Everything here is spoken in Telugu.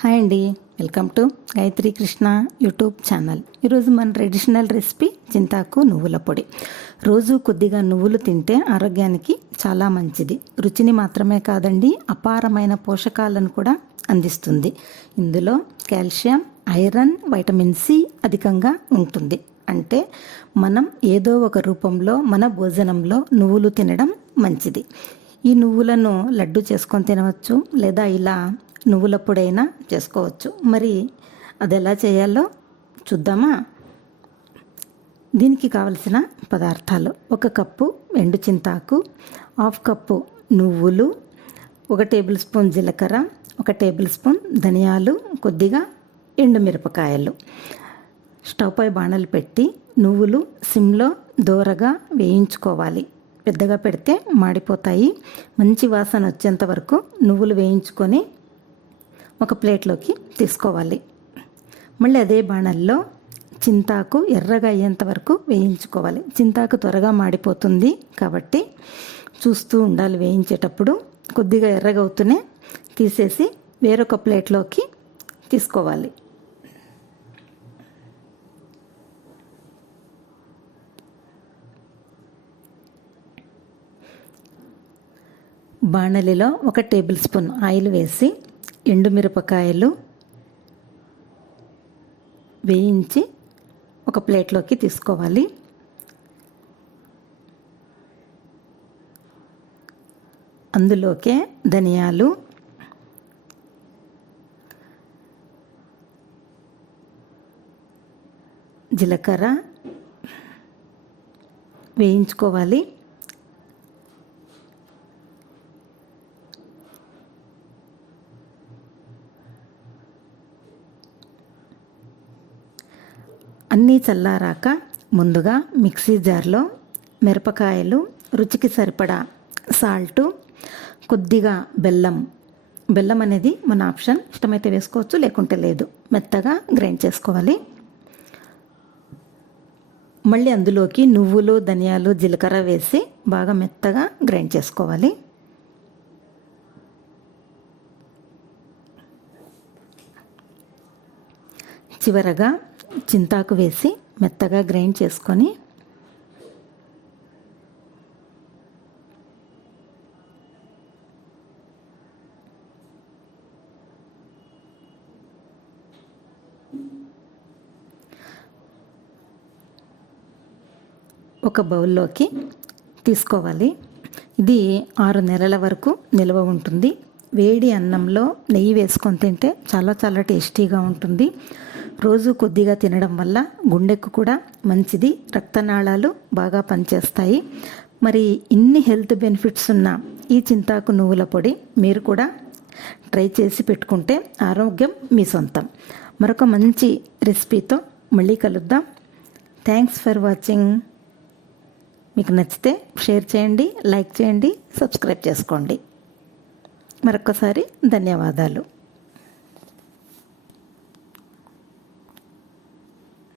హాయ్ అండి. Welcome to Gayatri Krishna YouTube channel. ఈరోజు మన ట్రెడిషనల్ రెసిపీ చింతాకు నువ్వుల పొడి. రోజు కొద్దిగా నువ్వులు తింటే ఆరోగ్యానికి చాలా మంచిది. రుచిని మాత్రమే కాదండి అపారమైన పోషకాలను కూడా అందిస్తుంది. ఇందులో కాల్షియం ఐరన్ వైటమిన్ సి అధికంగా ఉంటుంది. అంటే మనం ఏదో ఒక రూపంలో మన భోజనంలో నువ్వులు తినడం మంచిది. ఈ నువ్వులను లడ్డు చేసుకొని తినవచ్చు లేదా ఇలా నువ్వుల పొడైనా చేసుకోవచ్చు. మరి అది ఎలా చేయాలో చూద్దామా? దీనికి కావలసిన పదార్థాలు ఒక కప్పు ఎండు చింతాకు హాఫ్ కప్పు నువ్వులు ఒక టేబుల్ స్పూన్ జీలకర్ర ఒక టేబుల్ స్పూన్ ధనియాలు కొద్దిగా ఎండుమిరపకాయలు స్టవ్ పై బాణలు పెట్టి నువ్వులు సిమ్లో దోరగా వేయించుకోవాలి. పెద్దగా పెడితే మాడిపోతాయి. మంచి వాసన వచ్చేంత వరకు నువ్వులు వేయించుకొని ఒక ప్లేట్లోకి తీసుకోవాలి. మళ్ళీ అదే బాణల్లో చింతాకు ఎర్రగా అయ్యేంత వరకు వేయించుకోవాలి. చింతాకు త్వరగా మాడిపోతుంది కాబట్టి చూస్తూ ఉండాలి వేయించేటప్పుడు. కొద్దిగా ఎర్రగా అవుతూనే తీసేసి వేరొక ప్లేట్లోకి తీసుకోవాలి. బాణలిలో ఒక టేబుల్ స్పూన్ ఆయిల్ వేసి ఎండుమిరపకాయలు వేయించి ఒక ప్లేట్లోకి తీసుకోవాలి. అందులోకే ధనియాలు జీలకర్ర వేయించుకోవాలి. అన్నీ చల్లారాక ముందుగా మిక్సీ జార్లో మిరపకాయలు రుచికి సరిపడా సాల్టు కొద్దిగా బెల్లం. బెల్లం అనేది మన ఆప్షన్. ఇష్టమైతే వేసుకోవచ్చు లేకుంటే లేదు. మెత్తగా గ్రైండ్ చేసుకోవాలి. మళ్ళీ అందులోకి నువ్వులు ధనియాలు జీలకర్ర వేసి బాగా మెత్తగా గ్రైండ్ చేసుకోవాలి. చివరగా చింతాకు వేసి మెత్తగా గ్రైండ్ చేసుకొని ఒక బౌల్లోకి తీసుకోవాలి. ఇది ఆరు నెలల వరకు నిల్వ ఉంటుంది. వేడి అన్నంలో నెయ్యి వేసుకొని తింటే చాలా చాలా టేస్టీగా ఉంటుంది. రోజు కొద్దిగా తినడం వల్ల గుండెకు కూడా మంచిది. రక్తనాళాలు బాగా పనిచేస్తాయి. మరి ఇన్ని హెల్త్ బెనిఫిట్స్ ఉన్న ఈ చింతాకు నువ్వుల పొడి మీరు కూడా ట్రై చేసి పెట్టుకుంటే ఆరోగ్యం మీ సొంతం. మరొక మంచి రెసిపీతో మళ్ళీ కలుద్దాం. థ్యాంక్స్ ఫర్ వాచింగ్ మీకు నచ్చితే షేర్ చేయండి లైక్ చేయండి సబ్స్క్రైబ్ చేసుకోండి. మరొకసారి ధన్యవాదాలు.